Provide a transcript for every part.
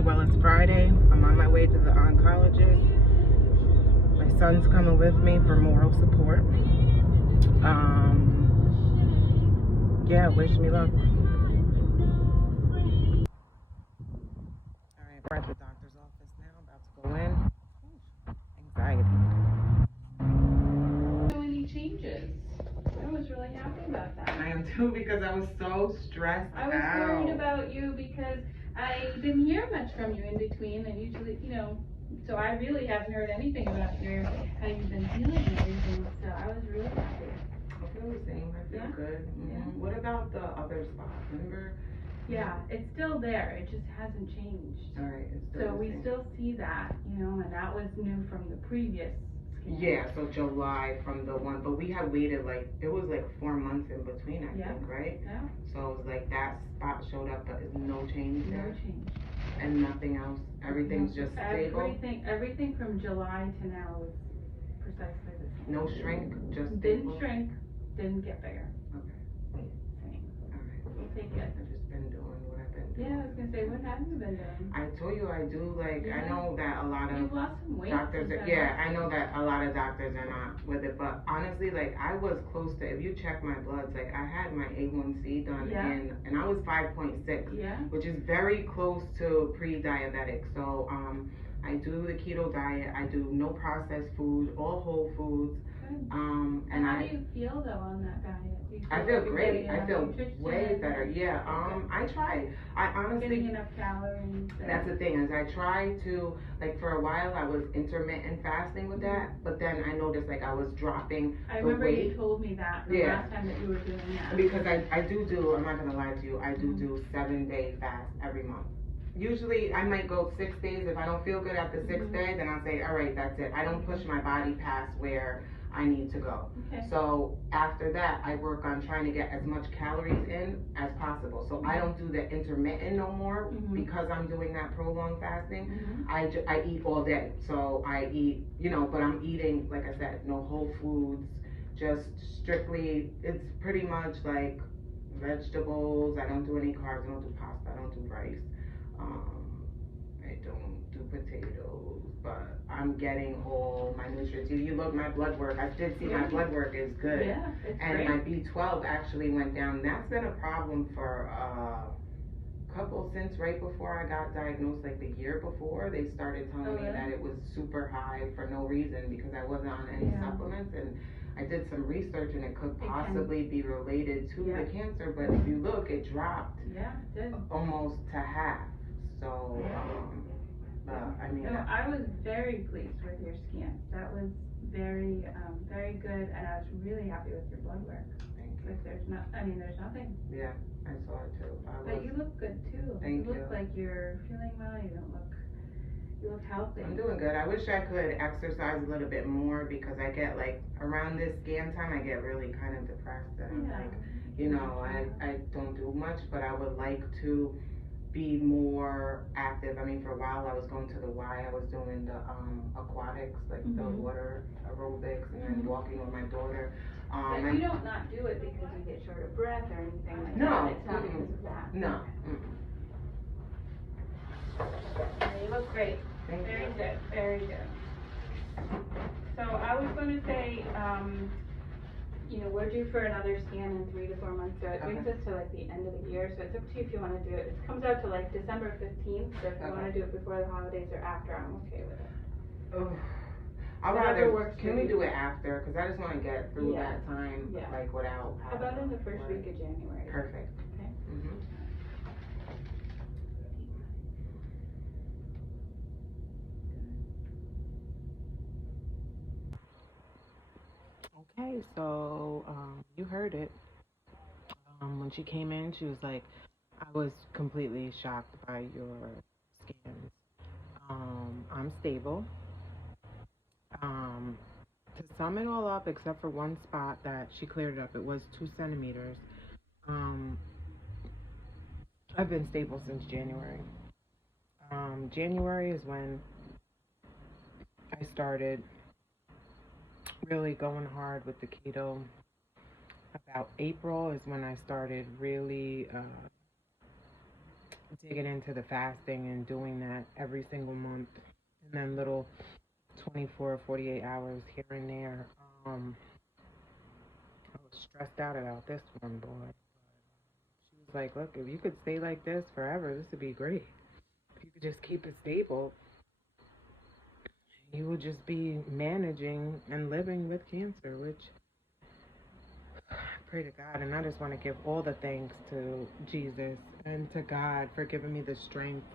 today? Well, it's Friday. I'm on my way to the oncologist. My son's coming with me for moral support. Yeah, wish me luck. All right, we're at the doctor's office now, about to go in. Anxiety. Any changes? I was really happy about that. I am too, because I was so stressed out. I was worried about you because I didn't hear much from you in between, and usually, so I really haven't heard anything about how you've been feeling and everything. So I was really happy. I feel the same. I feel good. Mm-hmm. Yeah. What about the other spot? Remember? Yeah, it's still there. It just hasn't changed. All right. It's still so we still see that, and that was new from the previous scan. Yeah, so July from the one, but we had waited it was 4 months in between, I think, right? Yeah. So it was that spot showed up, but there's no change there. No change. And nothing else. Everything's just stable. Everything from July to now is precisely the same. No shrink, just didn't shrink, didn't get bigger. Okay. Same. All right. We'll take it. I've just been doing what I've been doing. Yeah, I was gonna say, what have you been doing? I told you I do I know that a lot of You've lost some weight. doctors I know that a lot of doctors are not with it, but honestly, I was close to, if you check my bloods, I had my A1C done and I was 5.6, which is very close to pre-diabetic. So I do the keto diet, I do no processed food, all whole foods. And how do you feel though on that diet? I feel great. I feel way better. Yeah. I honestly getting enough calories. That's the thing, is I try to, for a while I was intermittent fasting with that, but then I noticed I was dropping I remember weight. You told me that the last time that you were doing that. Because I do, I'm not gonna lie to you, I do 7-day fast every month. Usually I might go 6 days. If I don't feel good at the 6th day, then I'll say, all right, that's it. I don't push my body past where I need to go. Okay. So after that, I work on trying to get as much calories in as possible. So I don't do the intermittent no more because I'm doing that prolonged fasting. I eat all day. So I eat, but I'm eating, like I said, no whole foods, just strictly, it's pretty much vegetables. I don't do any carbs. I don't do pasta. I don't do rice. I don't do potatoes, but I'm getting all my nutrients. You look, my blood work, I did see my blood work is good. Yeah, it's and great. My B12 actually went down. That's been a problem for a couple, since right before I got diagnosed, the year before, they started telling me that it was super high for no reason because I wasn't on any supplements, and I did some research and it could possibly be related to the cancer, but if you look, it dropped almost to half. So, I was very pleased with your scan. That was very, very good, and I was really happy with your blood work. Thank you. There's nothing. Yeah, I saw it too. But you look good too. Thank you. You look like you're feeling well. You look healthy. I'm doing good. I wish I could exercise a little bit more because I get around this scan time, I get really kind of depressed and I don't do much, but I would like to be more active. I mean, for a while I was going to the Y. I was doing the aquatics, the water aerobics, and then walking with my daughter. But you don't not do it because you get short of breath or anything like that. No. It's not because of that. No. You look great. Very good. Very good. So I was going to say, we're due for another scan in 3 to 4 months, so it brings us to the end of the year. So it's up to you if you want to do it. It comes out to December 15th. So if you want to do it before the holidays or after, I'm okay with it. I'd rather. Can we do it after? Because I just want to get through that time, without. How about in the first week of January? Perfect. Okay. Okay, so you heard it. When she came in, she was like, I was completely shocked by your scans. I'm stable. To sum it all up, except for one spot that she cleared up, it was 2 centimeters. I've been stable since January. January is when I started really going hard with the keto. About April is when I started really digging into the fasting and doing that every single month, and then little 24 or 48 hours here and there. I was stressed out about this one, boy. She was like, look, if you could stay like this forever, this would be great. If you could just keep it stable, you would just be managing and living with cancer, which I pray to God. And I just want to give all the thanks to Jesus and to God for giving me the strength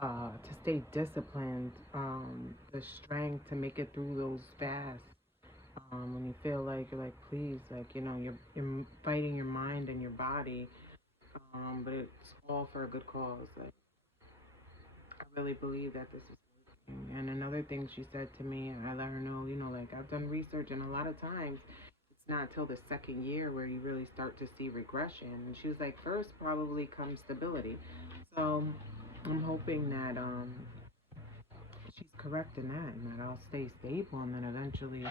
to stay disciplined, the strength to make it through those fasts. When you feel like you're like, please, like, you're fighting your mind and your body, but it's all for a good cause. Like, I really believe that this is working. And another thing she said to me, I let her know, like, I've done research, and a lot of times it's not until the second year where you really start to see regression. And she was like, first probably comes stability. So I'm hoping that she's correct in that, and that I'll stay stable, and then eventually,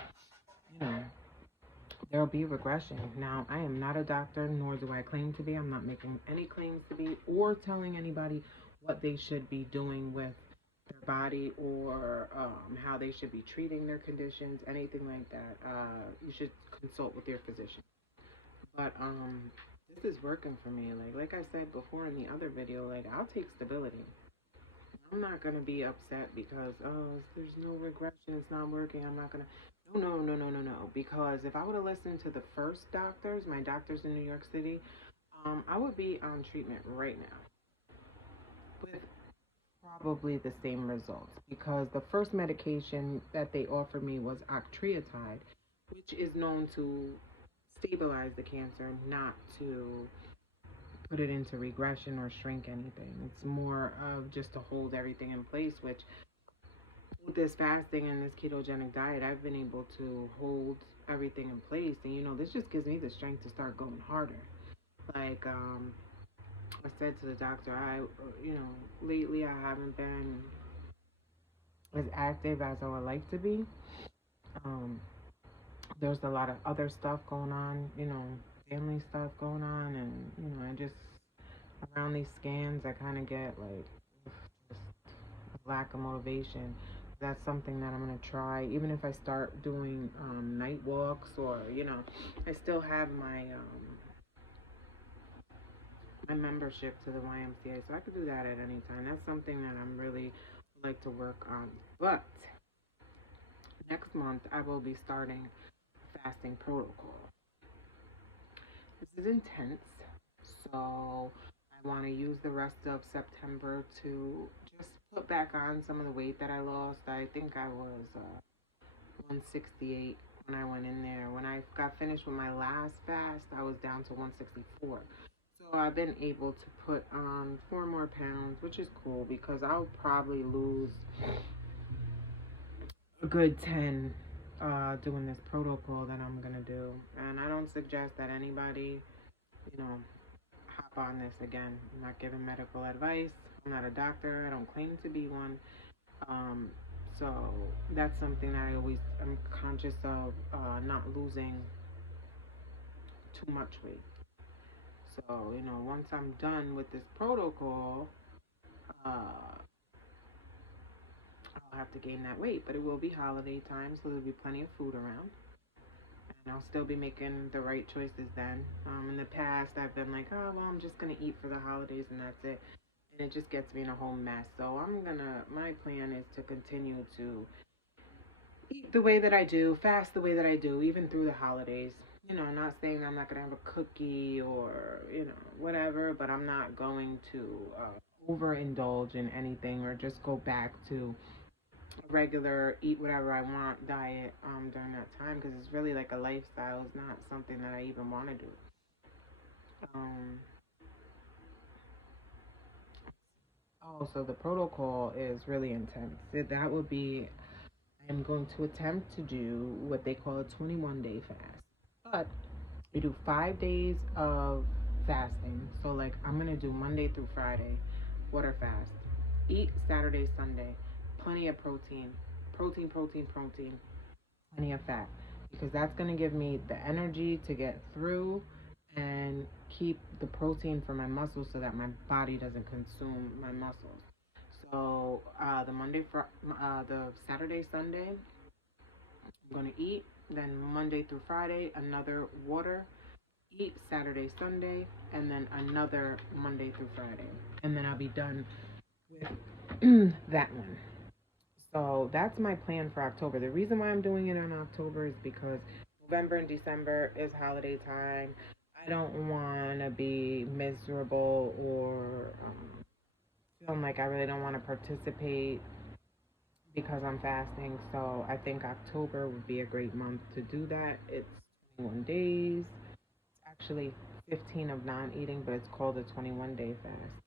there'll be regression. Now, I am not a doctor, nor do I claim to be. I'm not making any claims to be or telling anybody what they should be doing with their body, or how they should be treating their conditions, anything like that. You should consult with your physician. But this is working for me. Like I said before in the other video, like, I'll take stability. I'm not gonna be upset because there's no regression, it's not working. I'm not gonna. No. Because if I would have listened to the first doctors, my doctors in New York City, I would be on treatment right now with probably the same results. Because the first medication that they offered me was octreotide, which is known to stabilize the cancer, not to put it into regression or shrink anything. It's more of just to hold everything in place, which with this fasting and this ketogenic diet, I've been able to hold everything in place. And, this just gives me the strength to start going harder. Like, I said to the doctor, lately I haven't been as active as I would like to be. There's a lot of other stuff going on, family stuff going on. And, I just, around these scans, I kind of get like just a lack of motivation. That's something that I'm going to try, even if I start doing night walks, or I still have my my membership to the YMCA, so I could do that at any time. That's something that I'm really like to work on. But next month I will be starting a fasting protocol. This is intense, so I want to use the rest of September to just put back on some of the weight that I lost. I think I was 168 when I went in there. When I got finished with my last fast, I was down to 164. So I've been able to put on 4 more pounds, which is cool because I'll probably lose a good 10 doing this protocol that I'm going to do. And I don't suggest that anybody, hop on this again. I'm not giving medical advice. I'm not a doctor. I don't claim to be one. So that's something that I always am conscious of, not losing too much weight. So, once I'm done with this protocol, I'll have to gain that weight. But it will be holiday time, so there'll be plenty of food around. And I'll still be making the right choices then. In the past, I've been like, oh, well, I'm just going to eat for the holidays and that's it. And it just gets me in a whole mess. So my plan is to continue to eat the way that I do, fast the way that I do, even through the holidays. Not saying I'm not going to have a cookie or, whatever, but I'm not going to overindulge in anything or just go back to a regular eat whatever I want diet during that time, because it's really like a lifestyle. It's not something that I even want to do. So the protocol is really intense. That would be, I'm going to attempt to do what they call a 21-day fast. But we do 5 days of fasting. So like I'm going to do Monday through Friday, water fast. Eat Saturday, Sunday. Plenty of protein. Protein. Plenty of fat. Because that's going to give me the energy to get through and keep the protein for my muscles so that my body doesn't consume my muscles. So the Saturday, Sunday, I'm gonna eat. Then Monday through Friday, another water. Eat Saturday, Sunday, and then another Monday through Friday, and then I'll be done with that one. So that's my plan for October. The reason why I'm doing it in October is because November and December is holiday time. I don't want to be miserable or feeling like I really don't want to participate because I'm fasting. So I think October would be a great month to do that. It's 21 days. It's actually 15 of non-eating, but it's called a 21-day fast.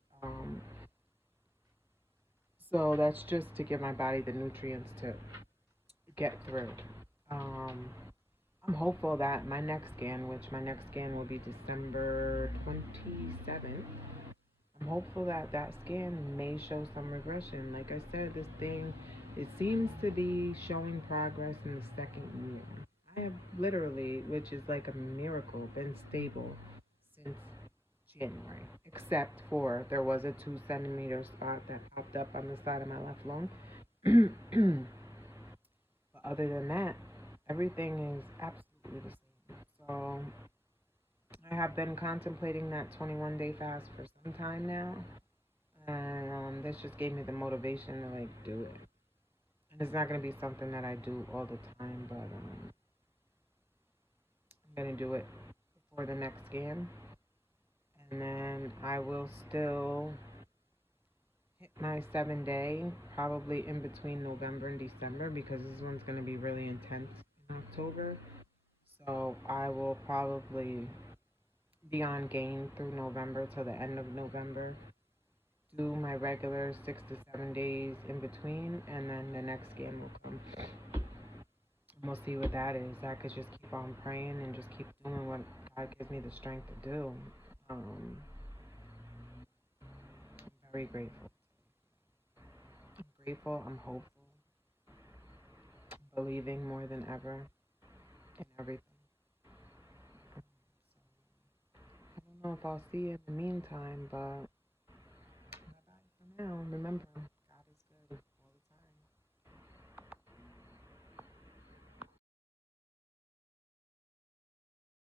So that's just to give my body the nutrients to get through. Um, I'm hopeful that my next scan, which my next scan will be December 27th, I'm hopeful that that scan may show some regression. Like I said, this thing, it seems to be showing progress in the second year. I have literally, which is like a miracle, been stable since January, except for there was a 2 centimeter spot that popped up on the side of my left lung. But other than that, everything is absolutely the same. So I have been contemplating that 21-day fast for some time now, and this just gave me the motivation to like do it. And it's not gonna be something that I do all the time, but I'm gonna do it before the next scan, and then I will still hit my 7 day probably in between November and December because this one's gonna be really intense in October. So I will probably be on game through November till the end of November. Do my regular 6 to 7 days in between, and then the next scan will come. And we'll see what that is. I could just keep on praying and just keep doing what God gives me the strength to do. I'm very grateful. I'm grateful. I'm hopeful. I'm believing more than ever in everything. So, I don't know if I'll see you in the meantime, but bye bye for now. Remember,